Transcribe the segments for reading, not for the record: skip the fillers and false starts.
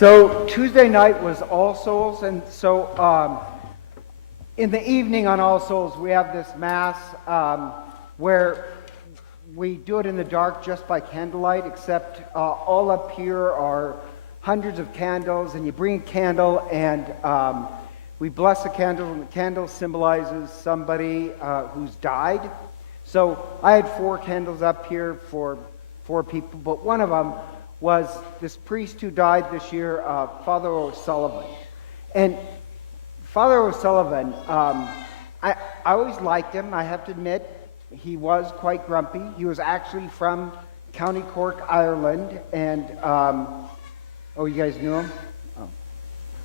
So Tuesday night was All Souls, and so in the evening on All Souls we have this Mass where we do it in the dark just by candlelight, except all up here are hundreds of candles, and you bring a candle and we bless the candle, and the candle symbolizes somebody who's died. So I had 4 candles up here for 4 people, but one of them was this priest who died this year, Father O'Sullivan. And Father O'Sullivan, I always liked him. I have to admit, he was quite grumpy. He was actually from County Cork, Ireland, and, oh, you guys knew him? Oh.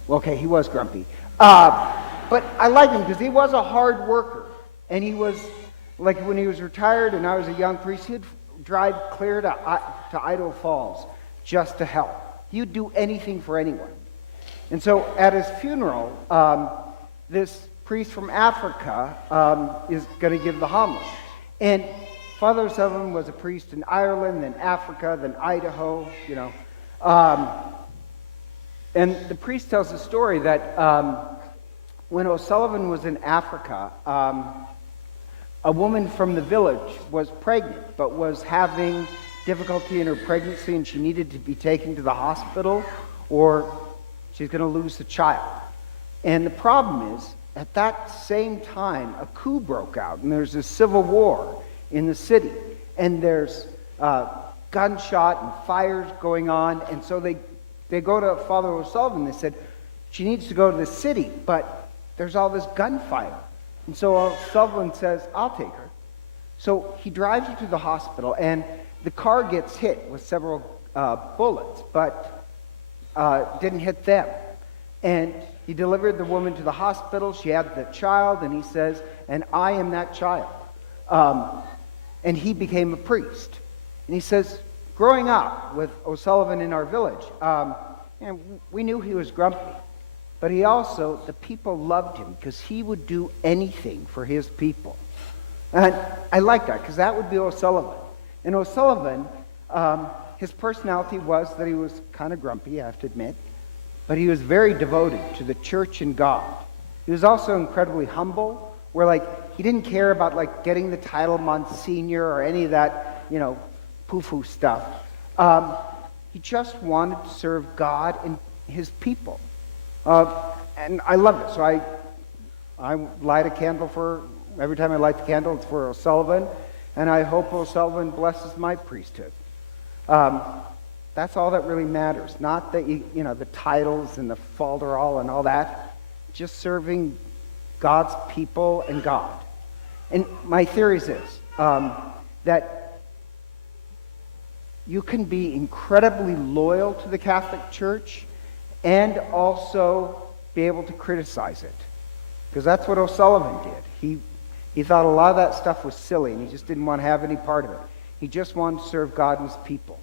Well, okay, he was grumpy. But I liked him because he was a hard worker. And he was, like when he was retired and I was a young priest, he'd drive clear to Idaho Falls just to help. He would do anything for anyone. And so at his funeral, this priest from Africa is going to give the homily. And Father O'Sullivan was a priest in Ireland, then Africa, then Idaho, you know. And the priest tells the story that when O'Sullivan was in Africa, a woman from the village was pregnant, but was having difficulty in her pregnancy, and she needed to be taken to the hospital, or she's going to lose the child. And the problem is, at that same time, a coup broke out, and there's a civil war in the city, and there's gunshot and fires going on, and so they go to Father O'Sullivan. They said, she needs to go to the city, but there's all this gunfire. And so O'Sullivan says, I'll take her. So he drives her to the hospital, and the car gets hit with several bullets, but didn't hit them. And he delivered the woman to the hospital. She had the child, and he says, and I am that child. And he became a priest. And he says, growing up with O'Sullivan in our village, and we knew he was grumpy, but he also, the people loved him because he would do anything for his people. And I like that, because that would be O'Sullivan. And O'Sullivan, his personality was that he was kind of grumpy, I have to admit, but he was very devoted to the church and God. He was also incredibly humble, where he didn't care about getting the title Monsignor or any of that, poo-foo stuff. He just wanted to serve God and his people. And I love it. So I light a candle every time I light the candle, it's for O'Sullivan, and I hope O'Sullivan blesses my priesthood. That's all that really matters. Not that the titles and the falderall and all that. Just serving God's people and God. And my theory is this, that you can be incredibly loyal to the Catholic Church and also be able to criticize it. Because that's what O'Sullivan did. He thought a lot of that stuff was silly, and he just didn't want to have any part of it. He just wanted to serve God and his people.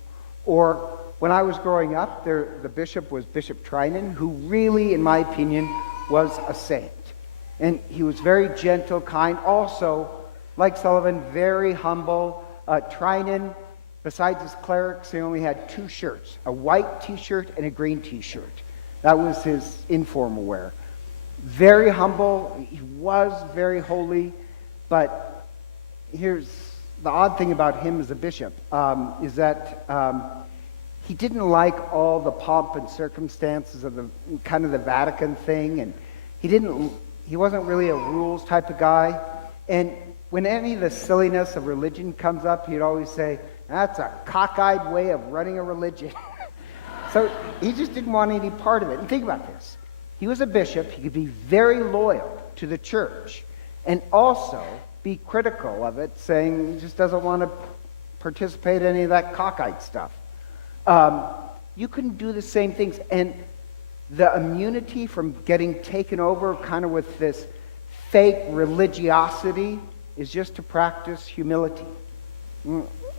Or when I was growing up, the bishop was Bishop Trinan, who really, in my opinion, was a saint. And he was very gentle, kind. Also, like Sullivan, very humble. Trinan, besides his clerics, he only had 2 shirts, a white t-shirt and a green t-shirt. That was his informal wear. Very humble. He was very holy. But here's the odd thing about him as a bishop, is that he didn't like all the pomp and circumstances of the Vatican thing, and he wasn't really a rules type of guy. And when any of the silliness of religion comes up, he'd always say, that's a cockeyed way of running a religion. So he just didn't want any part of it. And think about this. He was a bishop. He could be very loyal to the church and also be critical of it, saying he just doesn't want to participate in any of that cockeyed stuff. You can do the same things. And the immunity from getting taken over kind of with this fake religiosity is just to practice humility.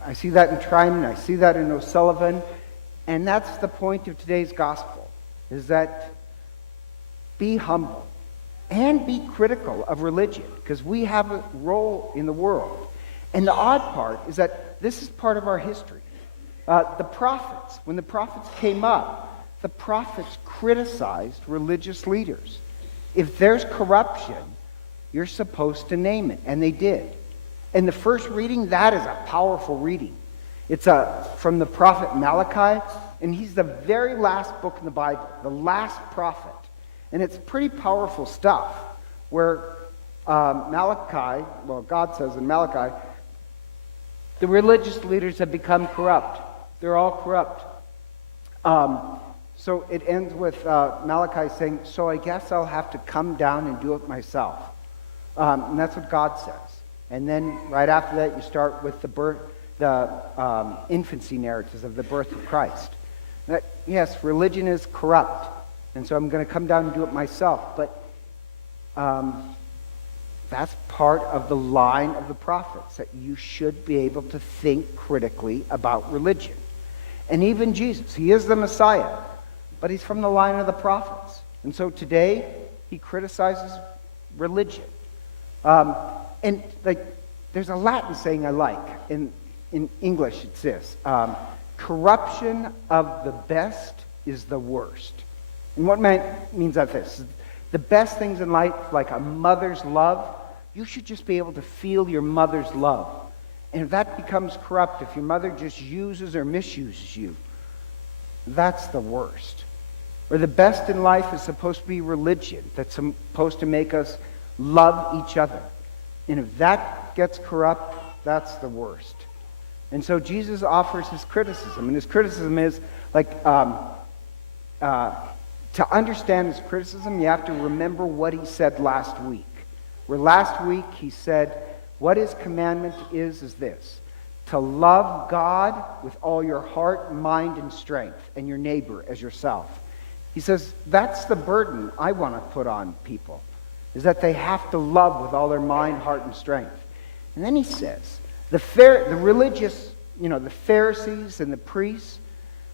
I see that in Trinan, I see that in O'Sullivan, and that's the point of today's gospel, is that be humble and be critical of religion, because we have a role in the world. And the odd part is that this is part of our history. The prophets, when the prophets came up, the prophets criticized religious leaders. If there's corruption, you're supposed to name it, and they did. And the first reading, that is a powerful reading. It's from the prophet Malachi, and he's the very last book in the Bible, the last prophet. And it's pretty powerful stuff, where Malachi, well, God says in Malachi, the religious leaders have become corrupt. They're all corrupt. So it ends with Malachi saying, so I guess I'll have to come down and do it myself. And that's what God says. And then right after that, you start with the infancy narratives of the birth of Christ. That, yes, religion is corrupt, and so I'm going to come down and do it myself. But that's part of the line of the prophets, that you should be able to think critically about religion. And even Jesus, he is the Messiah, but he's from the line of the prophets. And so today, he criticizes religion. And there's a Latin saying I like. In English, it's this. Corruption of the best is the worst. And what means that this? The best things in life, like a mother's love, you should just be able to feel your mother's love. And if that becomes corrupt, if your mother just uses or misuses you, that's the worst. Or the best in life is supposed to be religion, that's supposed to make us love each other. And if that gets corrupt, that's the worst. And so Jesus offers his criticism. And his criticism is, to understand his criticism, you have to remember what he said last week. Where last week he said, what his commandment is this: to love God with all your heart, mind, and strength, and your neighbor as yourself. He says, that's the burden I want to put on people, is that they have to love with all their mind, heart, and strength. And then he says, the religious, the Pharisees and the priests,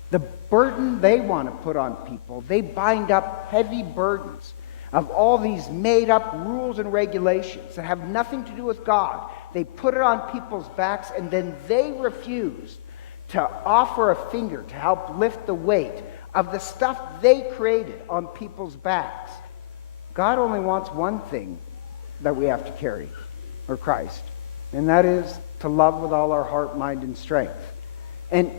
the burden they want to put on people, they bind up heavy burdens of all these made-up rules and regulations that have nothing to do with God. They put it on people's backs, and then they refuse to offer a finger to help lift the weight of the stuff they created on people's backs. God only wants one thing that we have to carry, or Christ, and that is to love with all our heart, mind, and strength. And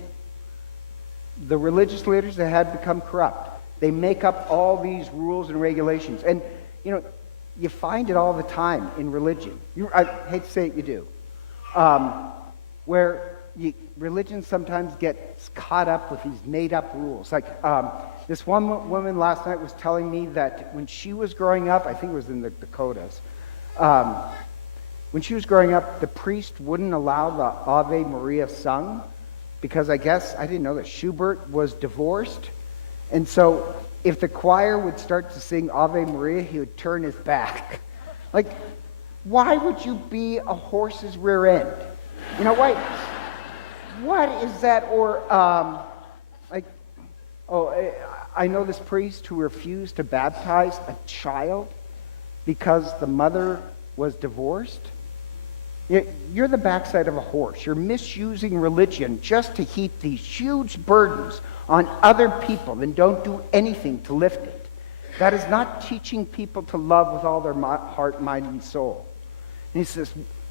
the religious leaders, they had become corrupt. They make up all these rules and regulations. And, you find it all the time in religion. I hate to say it, you do. Where religion sometimes gets caught up with these made-up rules. Like this one woman last night was telling me that when she was growing up, I think it was in the Dakotas, when she was growing up, the priest wouldn't allow the Ave Maria sung because I didn't know that Schubert was divorced. And so if the choir would start to sing Ave Maria, he would turn his back. Like, why would you be a horse's rear end? Why? What is that? Or, I know this priest who refused to baptize a child because the mother was divorced. You're the backside of a horse. You're misusing religion just to heap these huge burdens on other people and don't do anything to lift it. That is not teaching people to love with all their heart, mind, and soul. And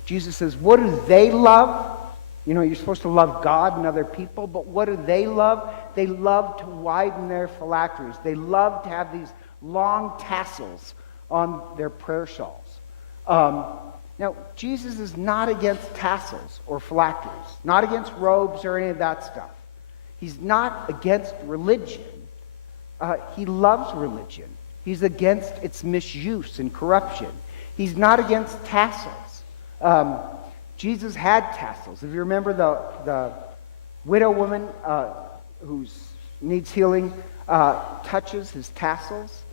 Jesus says, what do they love? You're supposed to love God and other people, but what do they love? They love to widen their phylacteries. They love to have these long tassels on their prayer shawls. Now, Jesus is not against tassels or phylacteries, not against robes or any of that stuff. He's not against religion. He loves religion. He's against its misuse and corruption. He's not against tassels. Jesus had tassels. If you remember the widow woman who needs healing touches his tassels,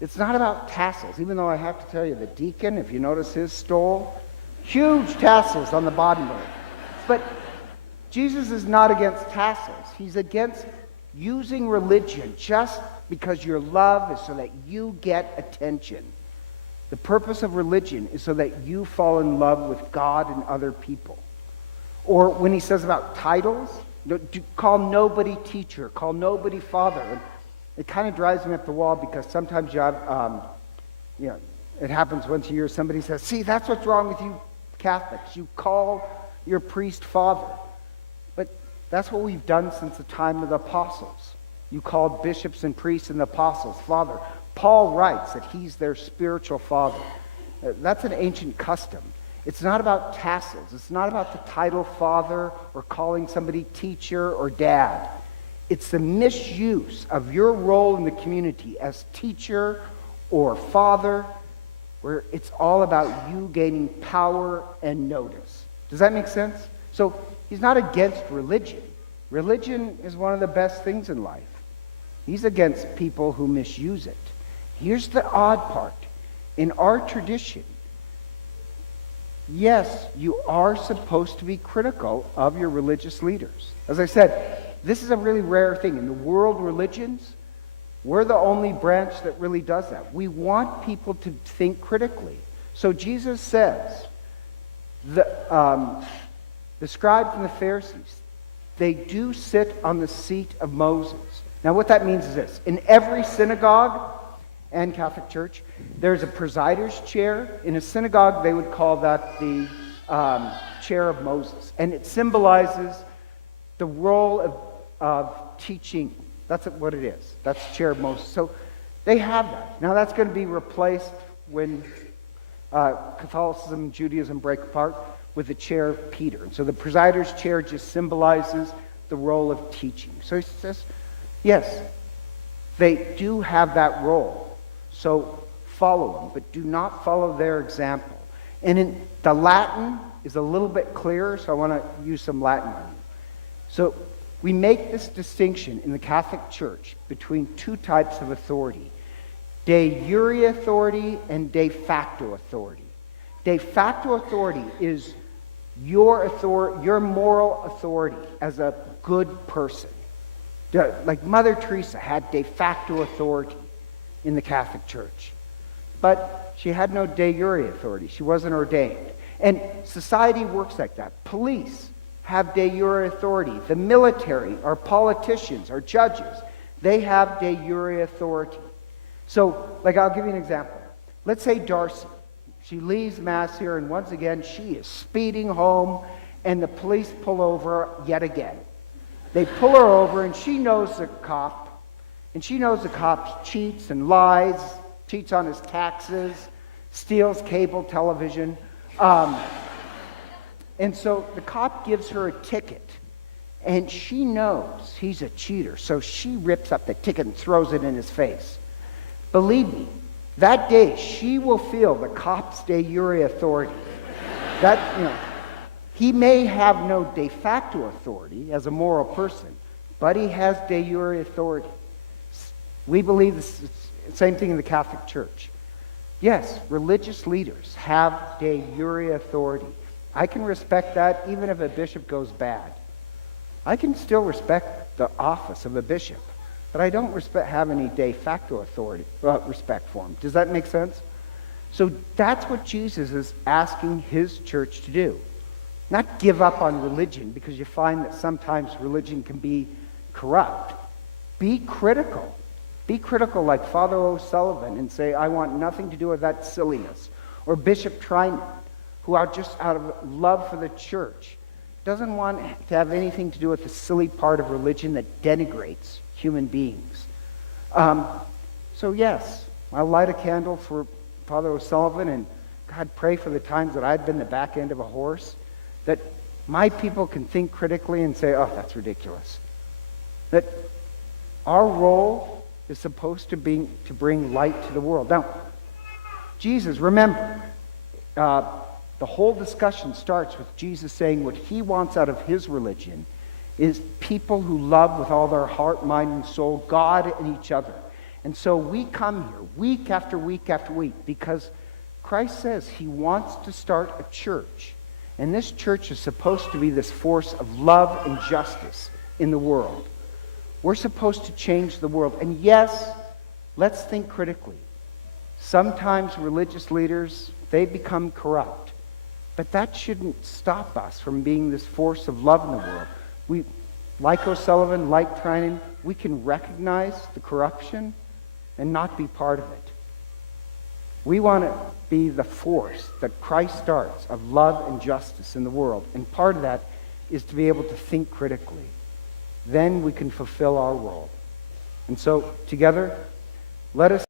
it's not about tassels, even though I have to tell you, the deacon, if you notice his stole, huge tassels on the bottom of it. But Jesus is not against tassels. He's against using religion just because your love is so that you get attention. The purpose of religion is so that you fall in love with God and other people. Or when he says about titles, call nobody teacher, call nobody father. it kind of drives me up the wall because sometimes you have, it happens once a year. Somebody says, see, that's what's wrong with you Catholics. You call your priest father. But that's what we've done since the time of the apostles. You called bishops and priests and the apostles father. Paul writes that he's their spiritual father. That's an ancient custom. It's not about tassels. It's not about the title father or calling somebody teacher or dad. It's the misuse of your role in the community as teacher or father, where it's all about you gaining power and notice. Does that make sense? So he's not against religion. Religion is one of the best things in life. He's against people who misuse it. Here's the odd part. In our tradition, yes, you are supposed to be critical of your religious leaders. As I said, this is a really rare thing. In the world religions, we're the only branch that really does that. We want people to think critically. So Jesus says, the scribes and the Pharisees, they do sit on the seat of Moses. Now what that means is this. In every synagogue and Catholic church, there's a presider's chair. In a synagogue, they would call that the chair of Moses. And it symbolizes the role of teaching. That's what it is. That's the chair of Moses. So they have that. Now that's going to be replaced when Catholicism and Judaism break apart with the chair of Peter. And so the presider's chair just symbolizes the role of teaching. So he says, yes, they do have that role. So follow them, but do not follow their example. And in the Latin is a little bit clearer, so I want to use some Latin on you. So we make this distinction in the Catholic Church between two types of authority: de jure authority and de facto authority. De facto authority is your moral authority as a good person. Like Mother Teresa had de facto authority in the Catholic Church. But she had no de jure authority. She wasn't ordained. And society works like that. Police have de jure authority. The military, our politicians, our judges, they have de jure authority. So, I'll give you an example. Let's say Darcy. She leaves Mass here, and once again, she is speeding home, and the police pull over yet again. They pull her over, and she knows the cop, and she knows the cop cheats and lies, cheats on his taxes, steals cable television. And so the cop gives her a ticket, and she knows he's a cheater, so she rips up the ticket and throws it in his face. Believe me, that day she will feel the cop's de jure authority. He may have no de facto authority as a moral person, but he has de jure authority. We believe the same thing in the Catholic Church. Yes, religious leaders have de jure authority. I can respect that even if a bishop goes bad. I can still respect the office of a bishop, but I don't have any de facto authority, respect for him. Does that make sense? So that's what Jesus is asking his church to do. Not give up on religion, because you find that sometimes religion can be corrupt. Be critical. Be critical like Father O'Sullivan and say, I want nothing to do with that silliness. Or Bishop Trinan, who out of love for the church, doesn't want to have anything to do with the silly part of religion that denigrates human beings. So yes, I'll light a candle for Father O'Sullivan, and God, pray for the times that I've been the back end of a horse, that my people can think critically and say, oh, that's ridiculous. That our role is supposed to bring light to the world. Now, Jesus, remember, the whole discussion starts with Jesus saying what he wants out of his religion is people who love with all their heart, mind, and soul God and each other. And so we come here week after week after week because Christ says he wants to start a church. And this church is supposed to be this force of love and justice in the world. We're supposed to change the world. And yes, let's think critically. Sometimes religious leaders, they become corrupt. But that shouldn't stop us from being this force of love in the world. We, like O'Sullivan, like Trinan, we can recognize the corruption and not be part of it. We want to be the force that Christ starts of love and justice in the world. And part of that is to be able to think critically. Then we can fulfill our role. And so, together, let us